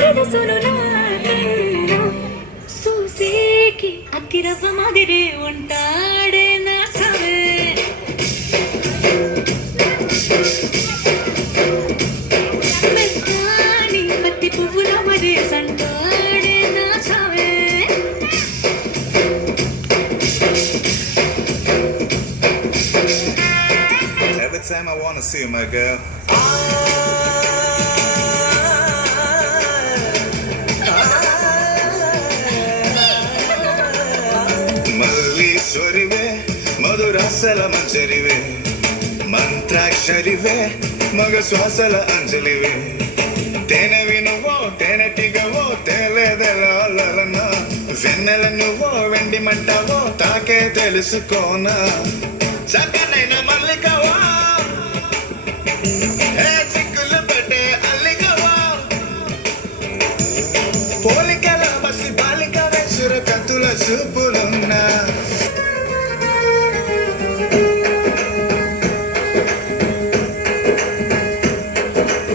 తెలుసును నాకేనా సూసేకి అక్కిరవ్వ మాదిరి ఉంటాడే నా సవే మెత్తాని పత్తి పువ్వుల మరే సంటాడే నా సవే Every time I wanna see you, my girl. మల్లీశ్వరివే మధురాసల మంజరివే మంత్రాక్షరివే మగ శ్వాసల అంజలివే తేనెవి నువ్వో తేనెటిగవో తేలేదెలన వెన్నెల నువ్వో వెండి మంటవో తాకే తెలుసుకోనా చక్కనైన మల్లికవా చిక్కులు పెట్టే అల్లికవా పోలికల బసి బాలిక వేసుర కత్తుల చూపులున్నా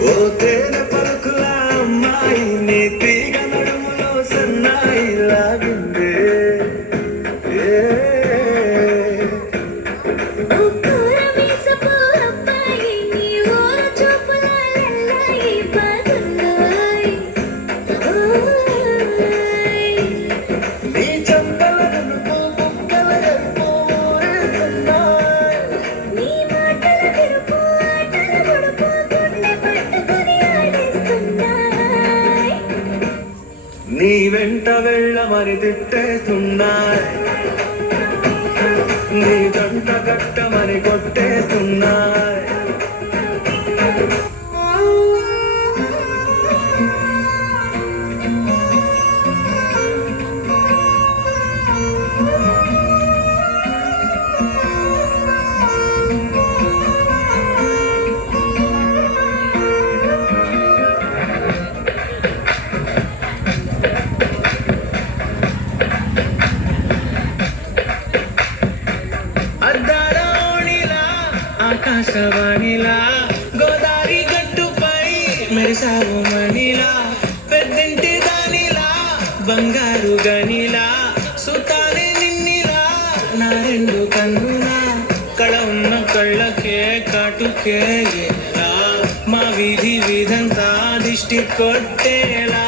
ఓ తేనె పలుకుల అమ్మాయి నీ తీగ నడుములో సన్నాయి లాగుందే నీ వెంట వెళ్ళమని తిట్టేస్తున్నాయి నీ గంట కట్టమని కొట్టేస్తున్నాయి ఆకాశవాణిలా గోదావరి గట్టుపై మెరిసావు మణిలా పెద్దింటి దానిలా బంగారు గనిలా సుతానే నిన్నిలా నా రెండు కన్నులా కళ ఉన్న కళ్ళకే కాటుకే మా వీధి వీధంతా దిష్టి కొట్టేలా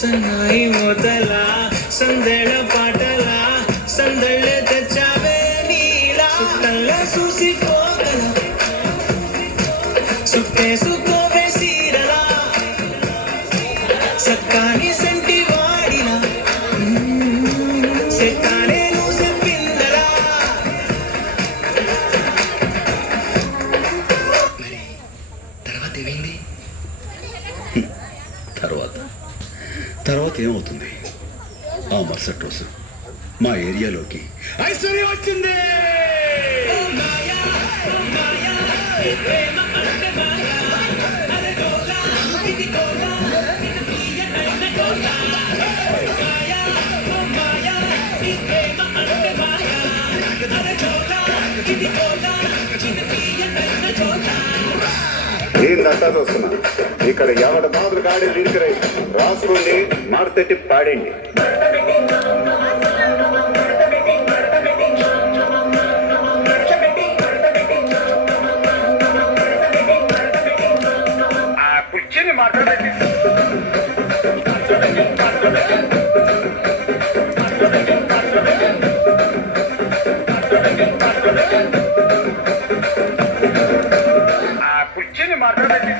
సన్నాయి మొదలా సందేళ పాటలా సందళ్ళే తెచ్చావే నీలా సుట్టల్లా చూసిపోగల సుట్టేసుకోవే సీరలా సక్కాని సంటి వాడిలా సెక్కానే నువ్వు చెప్పిందలా తర్వాత ఏమైంది తర్వాత ఏమవుతుంది ఆ మరుసటి రోజు మా ఏరియాలోకి ఐశ్వర్యం వచ్చింది ఏందంతా వస్తున్నా ఇక్కడ ఎవడ మాదిరి గాడి లిరికరై రాసుకోండి మాడతెట్టి పాడండి ఆ కుర్చీని మాట్లాడండి ఆ కుర్చీని మాట్లాడండి